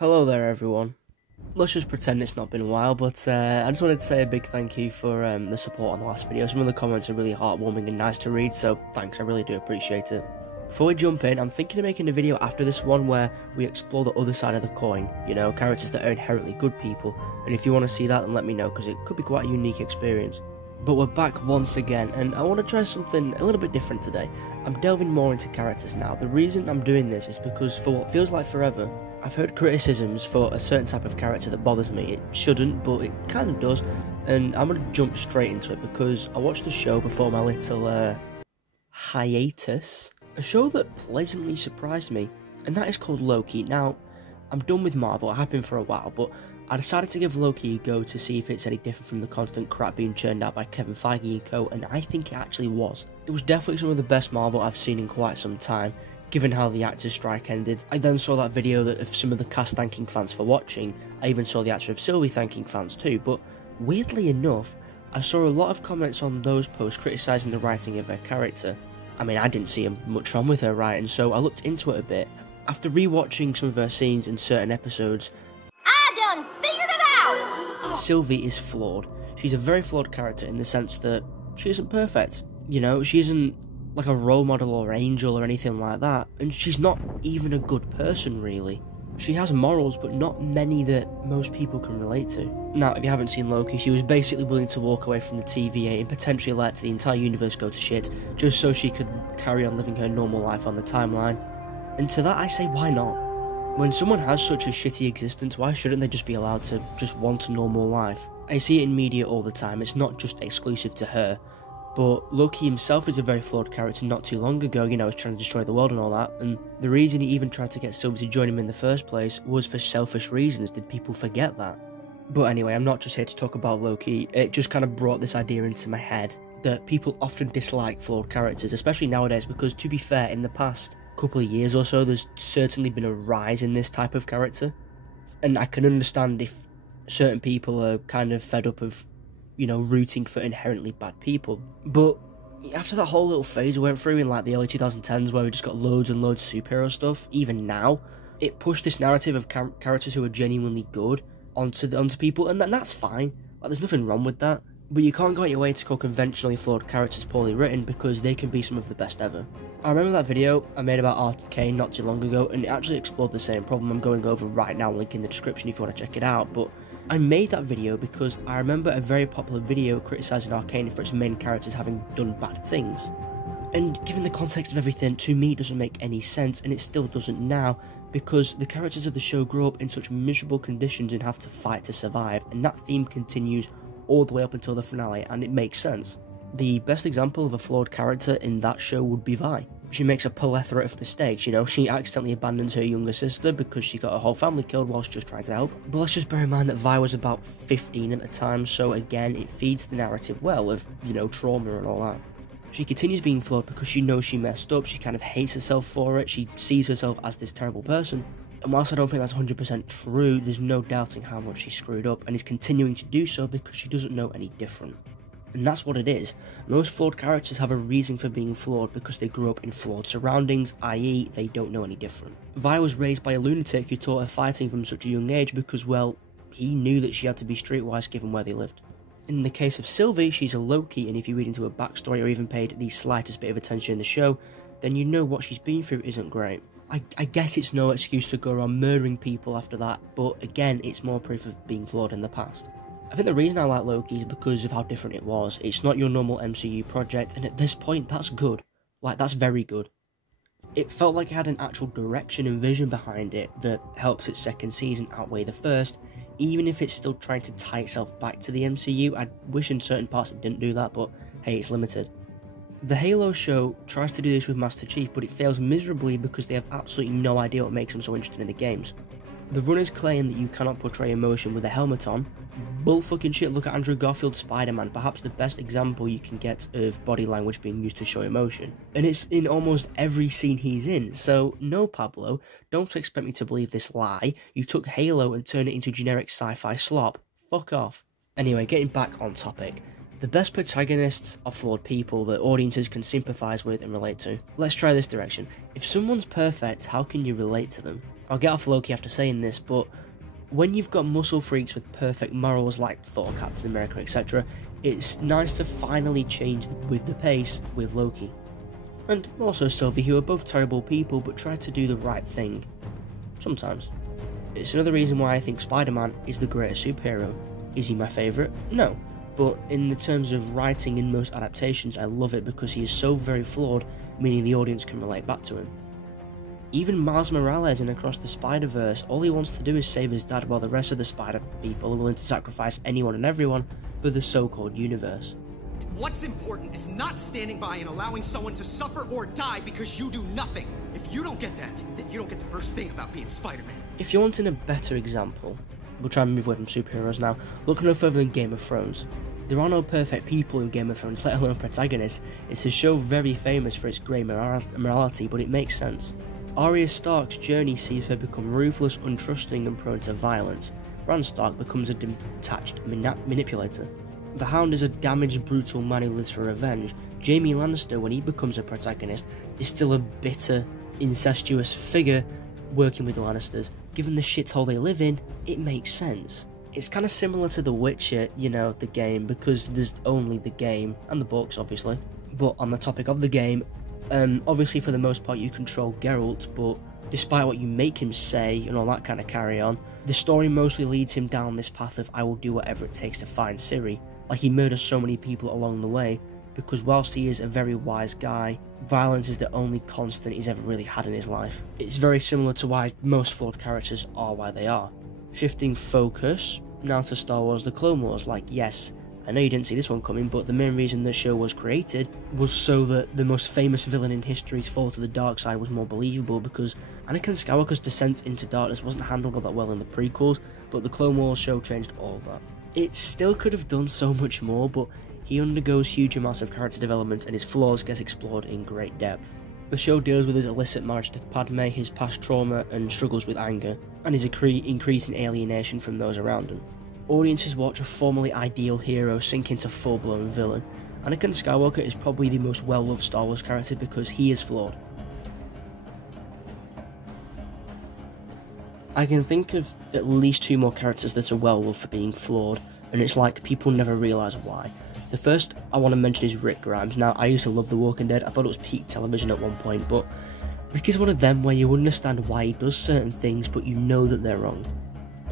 Hello there everyone. Let's just pretend it's not been a while, but I just wanted to say a big thank you for the support on the last video. Some of the comments are really heartwarming and nice to read, so thanks, I really do appreciate it. Before we jump in, I'm thinking of making a video after this one where we explore the other side of the coin, you know, characters that are inherently good people, and if you want to see that then let me know, because it could be quite a unique experience. But we're back once again, and I want to try something a little bit different today. I'm delving more into characters now. The reason I'm doing this is because for what feels like forever, I've heard criticisms for a certain type of character that bothers me. It shouldn't, but it kind of does, and I'm going to jump straight into it because I watched the show before my little hiatus, a show that pleasantly surprised me, and that is called Loki. Now, I'm done with Marvel. I have been for a while, but I decided to give Loki a go to see if it's any different from the constant crap being churned out by Kevin Feige and co, and I think it actually was. It was definitely some of the best Marvel I've seen in quite some time, given how the actors' strike ended. I then saw that video of some of the cast thanking fans for watching. I even saw the actor of Sylvie thanking fans too, but weirdly enough, I saw a lot of comments on those posts criticising the writing of her character. I mean, I didn't see much wrong with her writing, so I looked into it a bit. After rewatching some of her scenes in certain episodes, I done figured it out! Sylvie is flawed. She's a very flawed character in the sense that she isn't perfect. You know, she isn't like a role model or angel or anything like that, and she's not even a good person really. She has morals, but not many that most people can relate to. Now, if you haven't seen Loki, she was basically willing to walk away from the TVA and potentially let the entire universe go to shit, just so she could carry on living her normal life on the timeline. And to that I say, why not? When someone has such a shitty existence, why shouldn't they just be allowed to just want a normal life? I see it in media all the time, it's not just exclusive to her. But Loki himself is a very flawed character. Not too long ago, you know, he was trying to destroy the world and all that, and the reason he even tried to get Sylvie to join him in the first place was for selfish reasons. Did people forget that? But anyway, I'm not just here to talk about Loki. It just kind of brought this idea into my head that people often dislike flawed characters, especially nowadays, because to be fair, in the past couple of years or so, there's certainly been a rise in this type of character, and I can understand if certain people are kind of fed up of, you know, rooting for inherently bad people. But after that whole little phase we went through in like the early 2010s where we just got loads and loads of superhero stuff, even now, it pushed this narrative of characters who are genuinely good onto people, and that's fine. Like, there's nothing wrong with that. But you can't go out your way to call conventionally flawed characters poorly written, because they can be some of the best ever. I remember that video I made about Arcane not too long ago, and it actually explored the same problem I'm going over right now, link in the description if you want to check it out. But I made that video because I remember a very popular video criticising Arcane for its main characters having done bad things. And given the context of everything, to me it doesn't make any sense, and it still doesn't now, because the characters of the show grow up in such miserable conditions and have to fight to survive, and that theme continues all the way up until the finale, and it makes sense. The best example of a flawed character in that show would be Vi. She makes a plethora of mistakes, you know, she accidentally abandons her younger sister because she got her whole family killed while she just tried to help. But let's just bear in mind that Vi was about 15 at the time, so again, it feeds the narrative well of, you know, trauma and all that. She continues being flawed because she knows she messed up, she kind of hates herself for it, she sees herself as this terrible person. And whilst I don't think that's 100% true, there's no doubting how much she screwed up, and is continuing to do so because she doesn't know any different. And that's what it is. Most flawed characters have a reason for being flawed because they grew up in flawed surroundings, i.e. they don't know any different. Vi was raised by a lunatic who taught her fighting from such a young age because, well, he knew that she had to be streetwise given where they lived. In the case of Sylvie, she's a Loki, and if you read into her backstory or even paid the slightest bit of attention in the show, then you know what she's been through isn't great. I guess it's no excuse to go around murdering people after that, but again, it's more proof of being flawed in the past. I think the reason I like Loki is because of how different it was. It's not your normal MCU project, and at this point, that's good. Like, that's very good. It felt like it had an actual direction and vision behind it that helps its second season outweigh the first, even if it's still trying to tie itself back to the MCU. I wish in certain parts it didn't do that, but hey, it's limited. The Halo show tries to do this with Master Chief, but it fails miserably because they have absolutely no idea what makes him so interested in the games. The runners claim that you cannot portray emotion with a helmet on. Bull fucking shit, look at Andrew Garfield's Spider-Man, perhaps the best example you can get of body language being used to show emotion. And it's in almost every scene he's in, so no Pablo, don't expect me to believe this lie. You took Halo and turned it into generic sci-fi slop. Fuck off. Anyway, getting back on topic. The best protagonists are flawed people that audiences can sympathise with and relate to. Let's try this direction. If someone's perfect, how can you relate to them? I'll get off Loki after saying this, but when you've got muscle freaks with perfect morals like Thor, Captain America, etc., it's nice to finally change with the pace with Loki. And also Sylvie, who are both terrible people but try to do the right thing. Sometimes. It's another reason why I think Spider-Man is the greatest superhero. Is he my favourite? No. But in the terms of writing in most adaptations, I love it because he is so very flawed, meaning the audience can relate back to him. Even Miles Morales in Across the Spider-Verse, all he wants to do is save his dad while the rest of the Spider people are willing to sacrifice anyone and everyone for the so-called universe. What's important is not standing by and allowing someone to suffer or die because you do nothing. If you don't get that, then you don't get the first thing about being Spider-Man. If you're wanting a better example, we'll try and move away from superheroes now, look no further than Game of Thrones. There are no perfect people in Game of Thrones, let alone protagonists. It's a show very famous for its grey morality, but it makes sense. Arya Stark's journey sees her become ruthless, untrusting and prone to violence. Bran Stark becomes a detached manipulator. The Hound is a damaged, brutal man who lives for revenge. Jaime Lannister, when he becomes a protagonist, is still a bitter, incestuous figure working with the Lannisters. Given the shithole they live in, it makes sense. It's kind of similar to The Witcher, you know, the game, because there's only the game, and the books, obviously. But on the topic of the game, obviously for the most part you control Geralt, but despite what you make him say and all that kind of carry on, the story mostly leads him down this path of I will do whatever it takes to find Ciri. Like, he murders so many people along the way, because whilst he is a very wise guy, violence is the only constant he's ever really had in his life. It's very similar to why most flawed characters are why they are. Shifting focus, now to Star Wars The Clone Wars, like, yes, I know you didn't see this one coming, but the main reason the show was created was so that the most famous villain in history's fall to the dark side was more believable, because Anakin Skywalker's descent into darkness wasn't handled all that well in the prequels, but the Clone Wars show changed all of that. It still could have done so much more, but he undergoes huge amounts of character development and his flaws get explored in great depth. The show deals with his illicit marriage to Padme, his past trauma and struggles with anger, and his increasing alienation from those around him. Audiences watch a formerly ideal hero sink into full-blown villain. Anakin Skywalker is probably the most well-loved Star Wars character because he is flawed. I can think of at least 2 more characters that are well-loved for being flawed, and it's like people never realise why. The first I want to mention is Rick Grimes. Now, I used to love The Walking Dead, I thought it was peak television at one point, but Rick is one of them where you understand why he does certain things, but you know that they're wrong.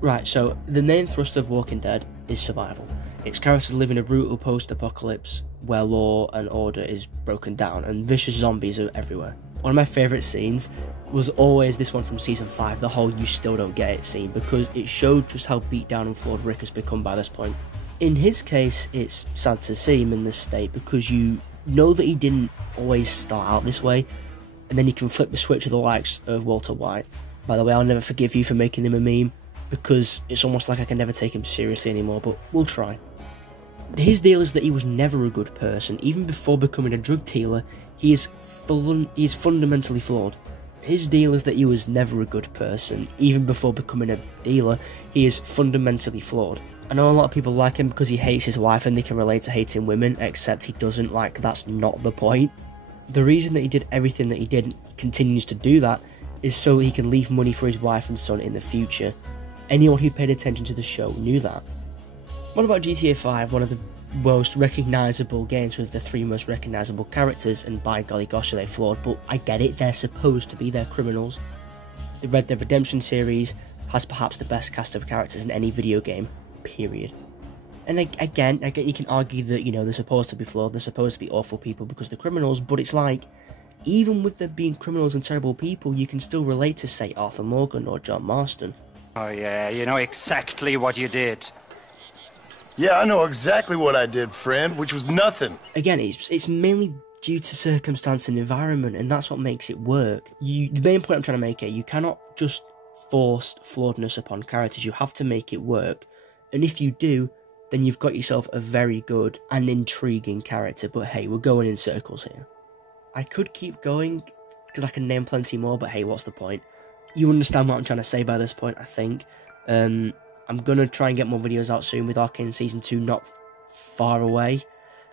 Right, so the main thrust of Walking Dead is survival. Its characters live in a brutal post-apocalypse where law and order is broken down and vicious zombies are everywhere. One of my favourite scenes was always this one from Season 5, the whole "you still don't get it" scene, because it showed just how beat down and flawed Rick has become by this point. In his case, it's sad to see him in this state because you know that he didn't always start out this way, and then you can flip the switch to the likes of Walter White. By the way, I'll never forgive you for making him a meme, because it's almost like I can never take him seriously anymore, but we'll try. His deal is that he was never a good person. Even before becoming a drug dealer, he is fundamentally flawed. His deal is that he was never a good person. Even before becoming a dealer, he is fundamentally flawed. I know a lot of people like him because he hates his wife and they can relate to hating women, except he doesn't. Like, that's not the point. The reason that he did everything that he did and continues to do that is so that he can leave money for his wife and son in the future. Anyone who paid attention to the show knew that. What about GTA 5, one of the most recognisable games with the 3 most recognisable characters, and by golly gosh are they flawed, but I get it, they're supposed to be, they're criminals. The Red Dead Redemption series has perhaps the best cast of characters in any video game, period. And again, you can argue that, you know, they're supposed to be flawed, they're supposed to be awful people because they're criminals, but it's like, even with them being criminals and terrible people, you can still relate to, say, Arthur Morgan or John Marston. Oh yeah, you know exactly what you did. Yeah, I know exactly what I did, friend, which was nothing. Again, it's mainly due to circumstance and environment, and that's what makes it work. The main point I'm trying to make here, you cannot just force flawedness upon characters, you have to make it work. And if you do, then you've got yourself a very good and intriguing character, but hey, we're going in circles here. I could keep going, because I can name plenty more, but hey, what's the point? You understand what I'm trying to say by this point, I think. I'm going to try and get more videos out soon with Arcane Season 2 not far away.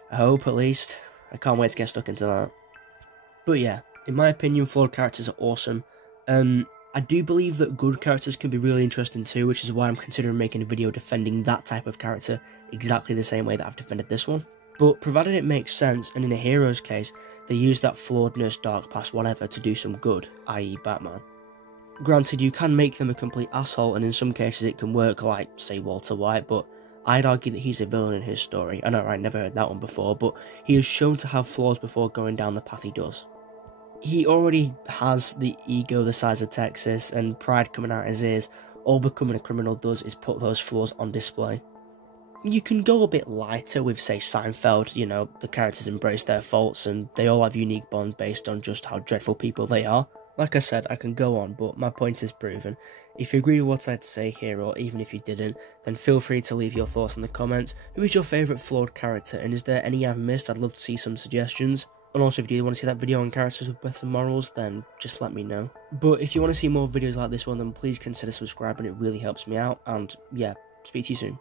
I hope, at least. I can't wait to get stuck into that. But yeah, in my opinion, flawed characters are awesome. I do believe that good characters can be really interesting too, which is why I'm considering making a video defending that type of character exactly the same way that I've defended this one. But provided it makes sense, and in a hero's case, they use that flawedness, dark past, whatever to do some good, i.e. Batman. Granted, you can make them a complete asshole, and in some cases it can work, like, say, Walter White, but I'd argue that he's a villain in his story. I know, right, never heard that one before, but he is shown to have flaws before going down the path he does. He already has the ego the size of Texas, and pride coming out his ears. All becoming a criminal does is put those flaws on display. You can go a bit lighter with, say, Seinfeld. You know, the characters embrace their faults, and they all have unique bonds based on just how dreadful people they are. Like I said, I can go on, but my point is proven. If you agree with what I had to say here, or even if you didn't, then feel free to leave your thoughts in the comments. Who is your favourite flawed character, and is there any I've missed? I'd love to see some suggestions. And also, if you do want to see that video on characters with better morals, then just let me know. But if you want to see more videos like this one, then please consider subscribing, it really helps me out. And yeah, speak to you soon.